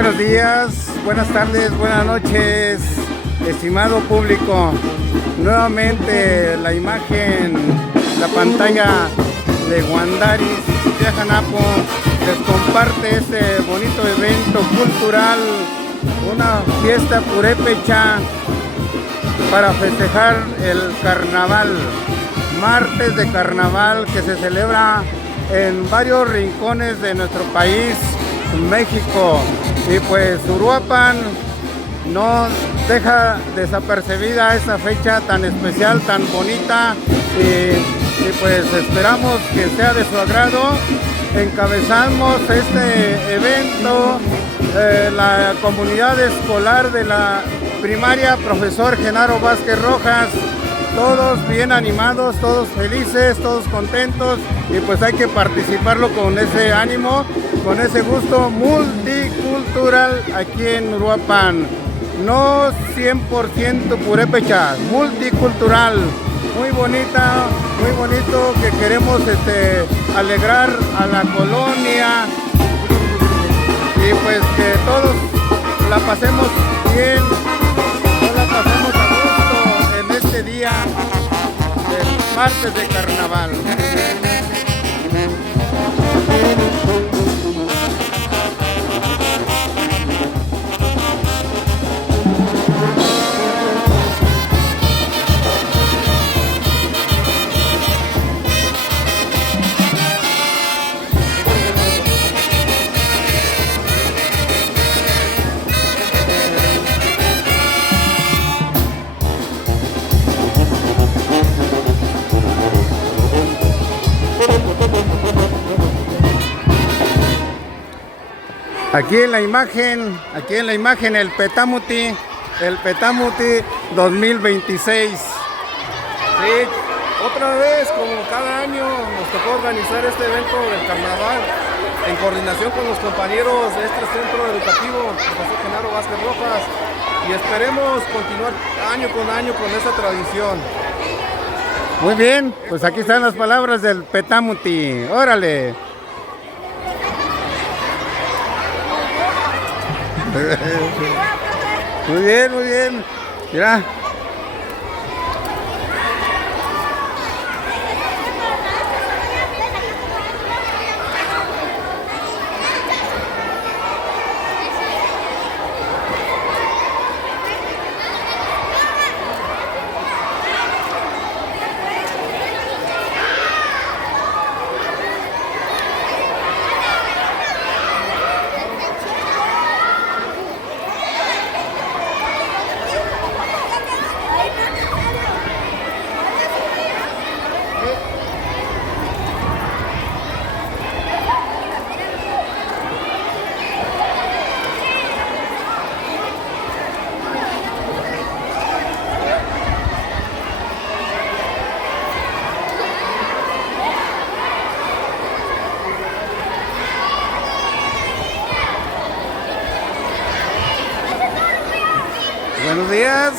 Buenos días, buenas tardes, buenas noches, estimado público. Nuevamente la imagen, la pantalla de Guandaris Viajanapo les comparte este bonito evento cultural, una fiesta purépecha para festejar el carnaval, martes de carnaval que se celebra en varios rincones de nuestro país, México. Y pues Uruapan no deja desapercibida esa fecha tan especial, tan bonita, y pues esperamos que sea de su agrado. Encabezamos este evento la comunidad escolar de la primaria Profesor Genaro Vázquez Rojas, todos bien animados, todos felices, todos contentos, y pues hay que participarlo con ese ánimo, con ese gusto multicultural aquí en Uruapan. No 100% purépecha, multicultural, muy bonita, muy bonito, que queremos alegrar a la colonia y pues que todos la pasemos bien, todos la pasemos a gusto en este día del martes de carnaval. Aquí en la imagen el Petamuti 2026. Sí, otra vez, como cada año, nos tocó organizar este evento del carnaval en coordinación con los compañeros de este centro educativo, Profesor Genaro Vázquez Rojas, y esperemos continuar año con año con esta tradición. Muy bien, pues aquí están las palabras del Petamuti. ¡Órale! Muy bien, muy bien. Mira. Buenos días.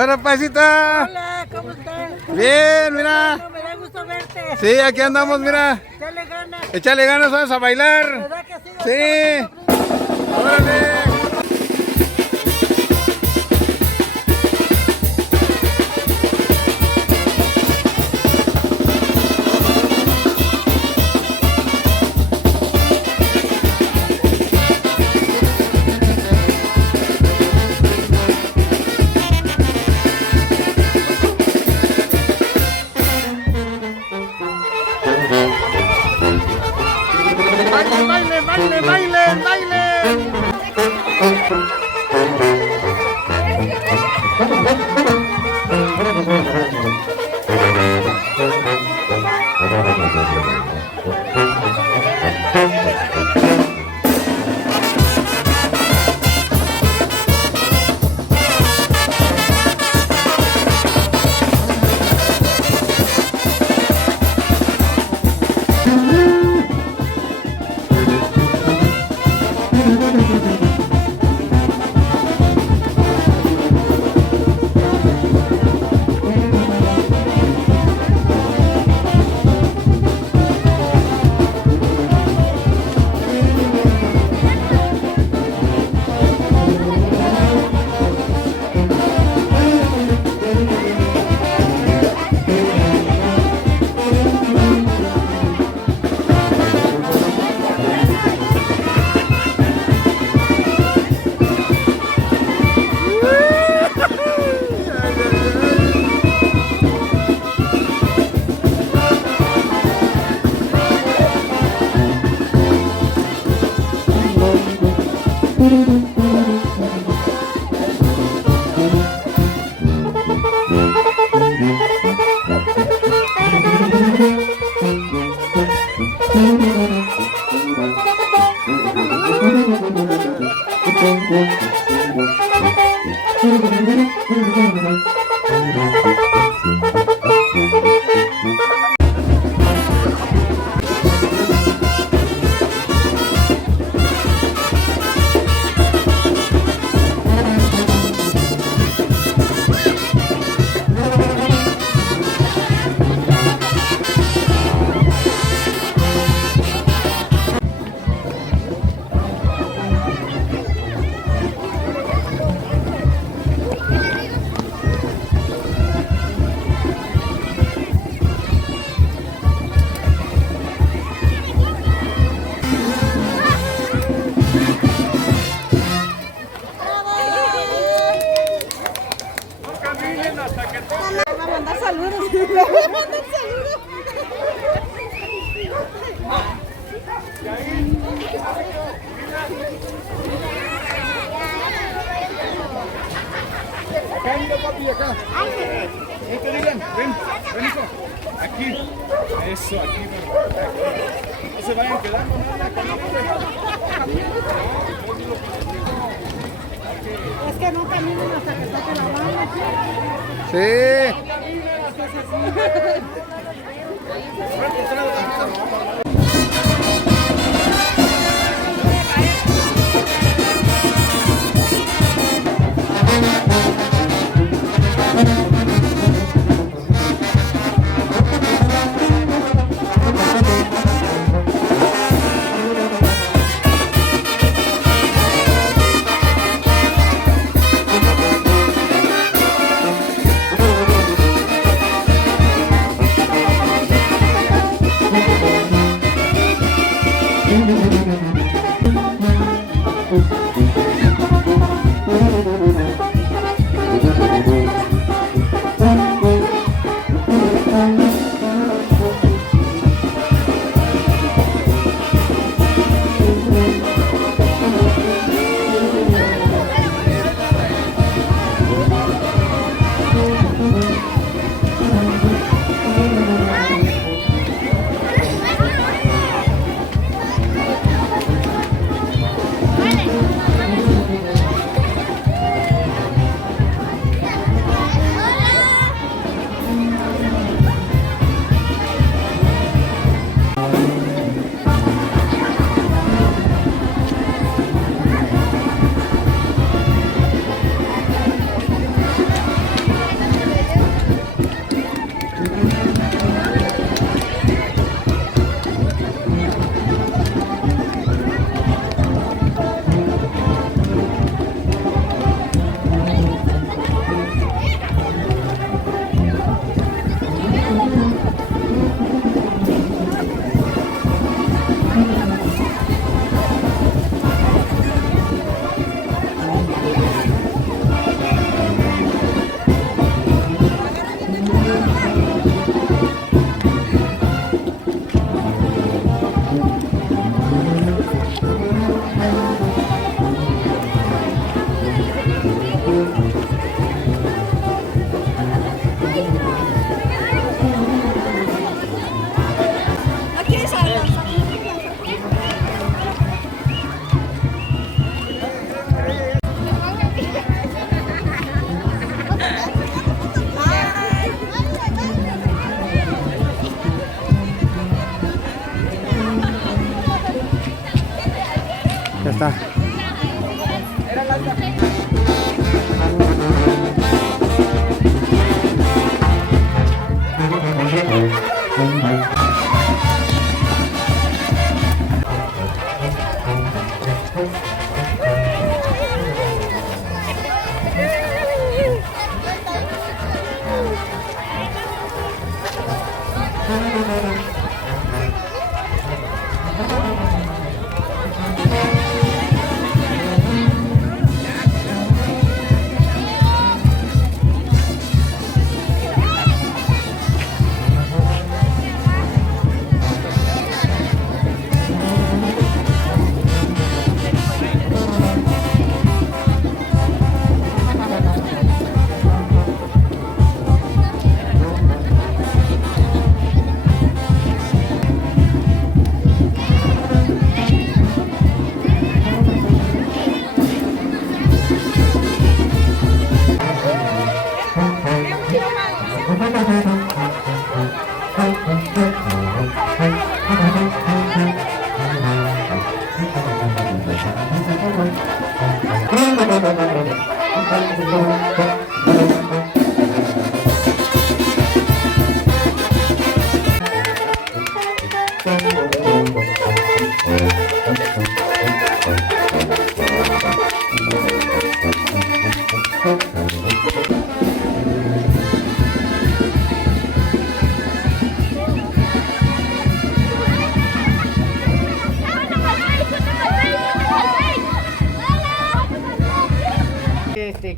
Hola, Pasita. Hola, ¿cómo estás? Bien, mira. No, me da gusto verte. Sí, aquí andamos, mira. Dale ganas. Échale ganas, vamos a bailar. ¿Verdad que sí? Sí. Órale. Bailen, bailen, bailen, bailen. Va a mandar saludos. Me voy a mandar saludos. Acá, mira, papi, acá. No te digan, ven, hijo. Aquí. Eso, aquí. No se vayan quedando nada. Es que no caminen hasta que toque la banda. Sí. está.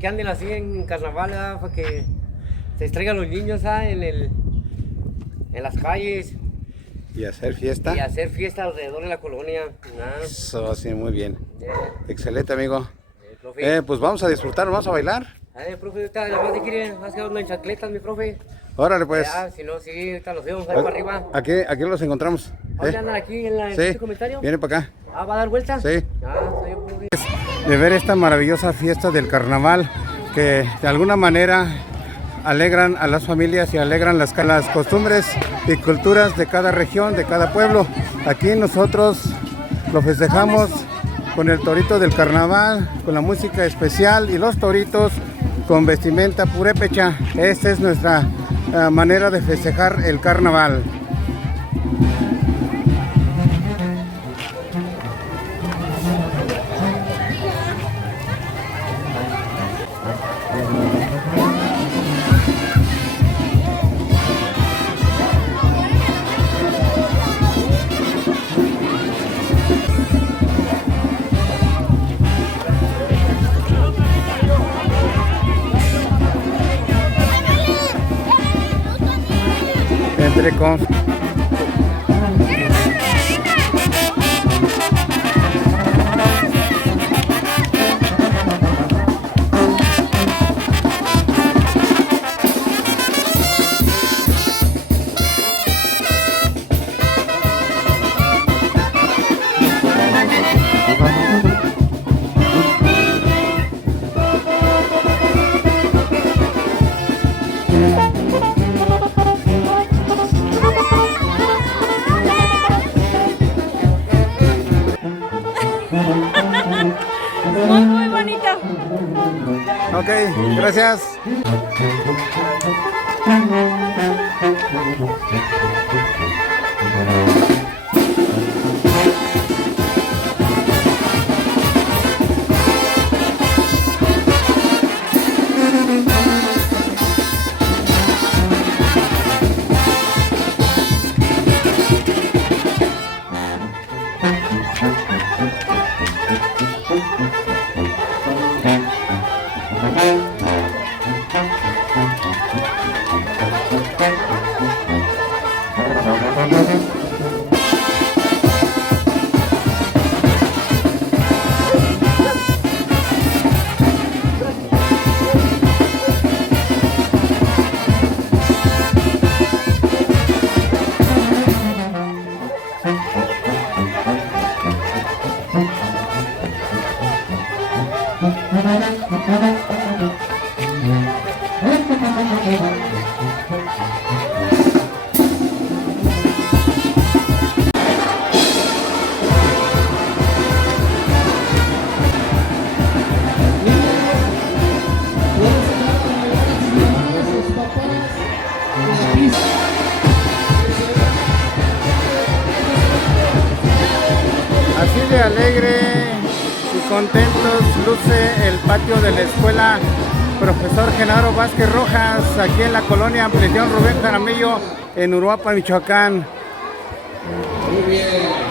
Que anden así en carnaval, ¿verdad? Para que se distraigan los niños, ¿verdad? En las calles. Y hacer fiesta. Y hacer fiesta alrededor de la colonia, ¿verdad? Eso, sí, muy bien. Excelente, amigo. Profe. Pues vamos a disfrutar, vamos a bailar. Profe, ahorita además de que hacer unas chancletas, mi profe. Órale, pues. Ya, si no, sí, ahorita los vemos ahí para arriba. Aquí los encontramos. ¿Dónde andan aquí en Sí, este comentario? viene para acá. ¿Va a dar vuelta? Sí. Está bien, profe. De ver esta maravillosa fiesta del carnaval que de alguna manera alegran a las familias y alegran las costumbres y culturas de cada región, de cada pueblo. Aquí nosotros lo festejamos con el torito del carnaval, con la música especial y los toritos con vestimenta purépecha. Esta es nuestra manera de festejar el carnaval. Entre con Muy bonito. Ok, gracias. Así de alegre y contentos luce el patio de la escuela Profesor Genaro Vázquez Rojas, aquí en la colonia Ampliación Rubén Jaramillo, en Uruapan, Michoacán. Muy bien.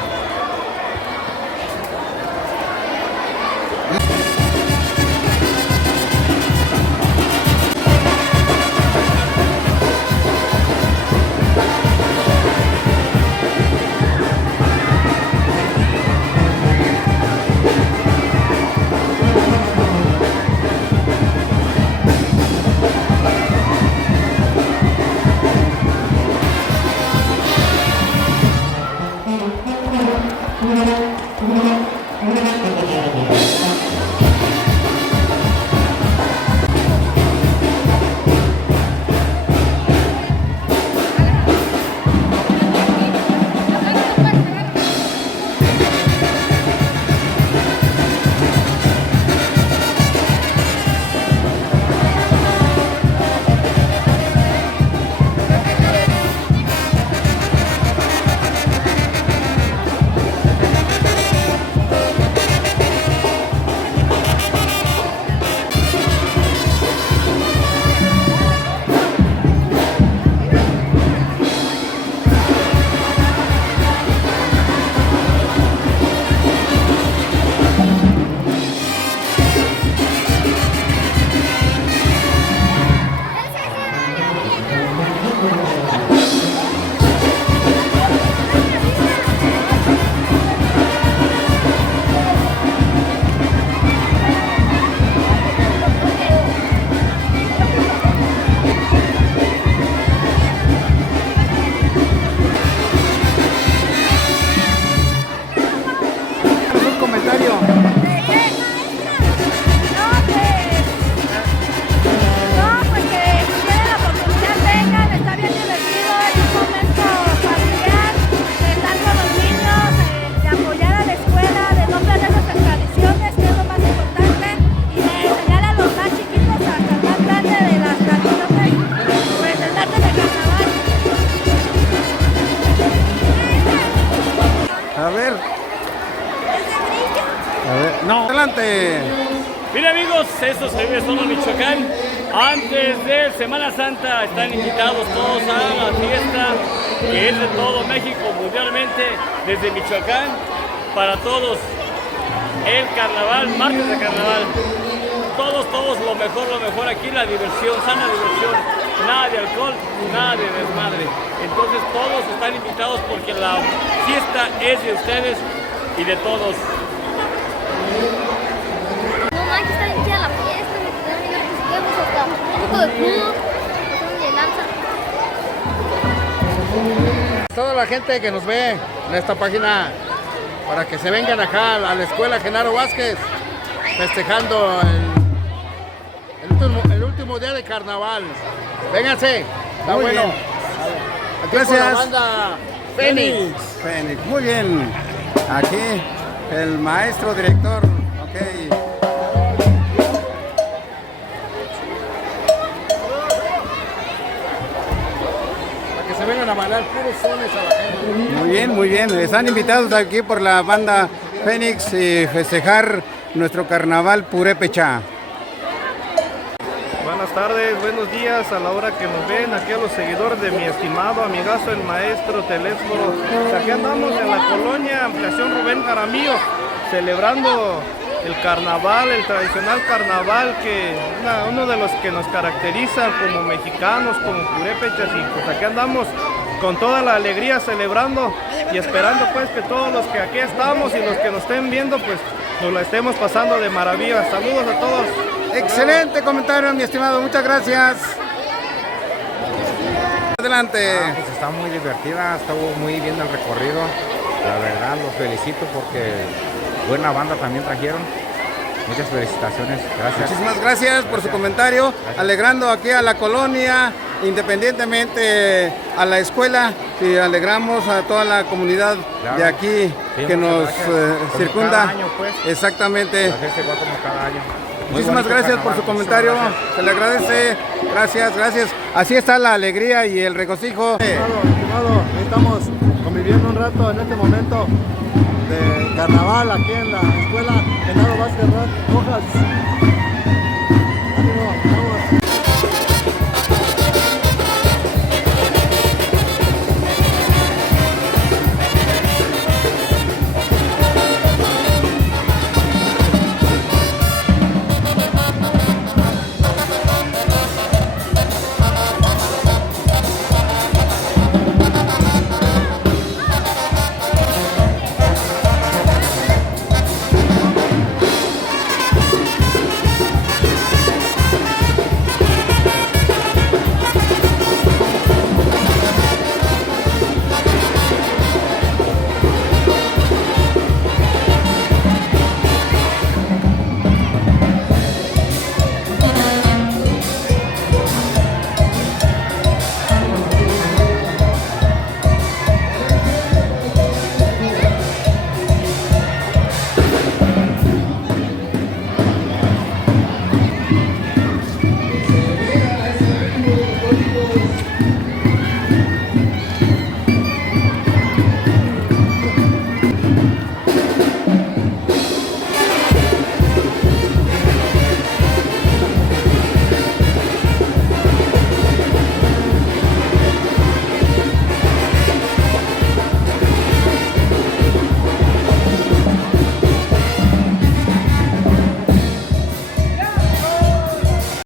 No, adelante. Mira amigos, esto se vive solo en Michoacán. Antes de Semana Santa están invitados todos a la fiesta que es de todo México, mundialmente, desde Michoacán, para todos. El carnaval, martes de carnaval. Todos, lo mejor aquí, la diversión, sana diversión. Nada de alcohol, nada de desmadre. Entonces todos están invitados porque la fiesta es de ustedes y de todos. No manches, está bien chida la fiesta, me quedaron bien positivos hasta un poco de crudo, pasaron de lanza. Toda la gente que nos ve en esta página, para que se vengan acá a la escuela Genaro Vázquez, festejando el último día de carnaval. Vénganse, está Muy bueno. bien. Aquí Gracias. con la banda Fénix. Fénix, muy bien. Aquí el maestro director, ok. Para que se vengan a bailar puros sones a la gente. Muy bien, muy bien. Están invitados aquí por la banda Fénix y festejar nuestro carnaval Purépecha. Buenas tardes, buenos días a la hora que nos ven, aquí a los seguidores de mi estimado amigazo el maestro Telésforo. Aquí andamos en la colonia Ampliación Rubén Jaramillo, celebrando el carnaval, el tradicional carnaval, que uno de los que nos caracteriza como mexicanos, como purépechas, y pues aquí andamos con toda la alegría celebrando y esperando pues que todos los que aquí estamos y los que nos estén viendo pues nos la estemos pasando de maravilla. Saludos a todos. Excelente comentario, mi estimado, muchas gracias. Adelante. Pues está muy divertida, estuvo muy bien el recorrido. La verdad, los felicito porque buena banda también trajeron. Muchas felicitaciones, gracias. Muchísimas gracias por su comentario, alegrando aquí a la colonia, independientemente a la escuela, y alegramos a toda la comunidad de aquí que nos circunda. Cada año, pues. Exactamente. La gente va como cada año. Muchísimas bonito gracias por carnaval, su comentario, muchísimas se le agradece, gracias, gracias. Así está la alegría y el regocijo. Estimado, estamos conviviendo un rato en este momento de carnaval aquí en la escuela Genaro Vázquez Rojas.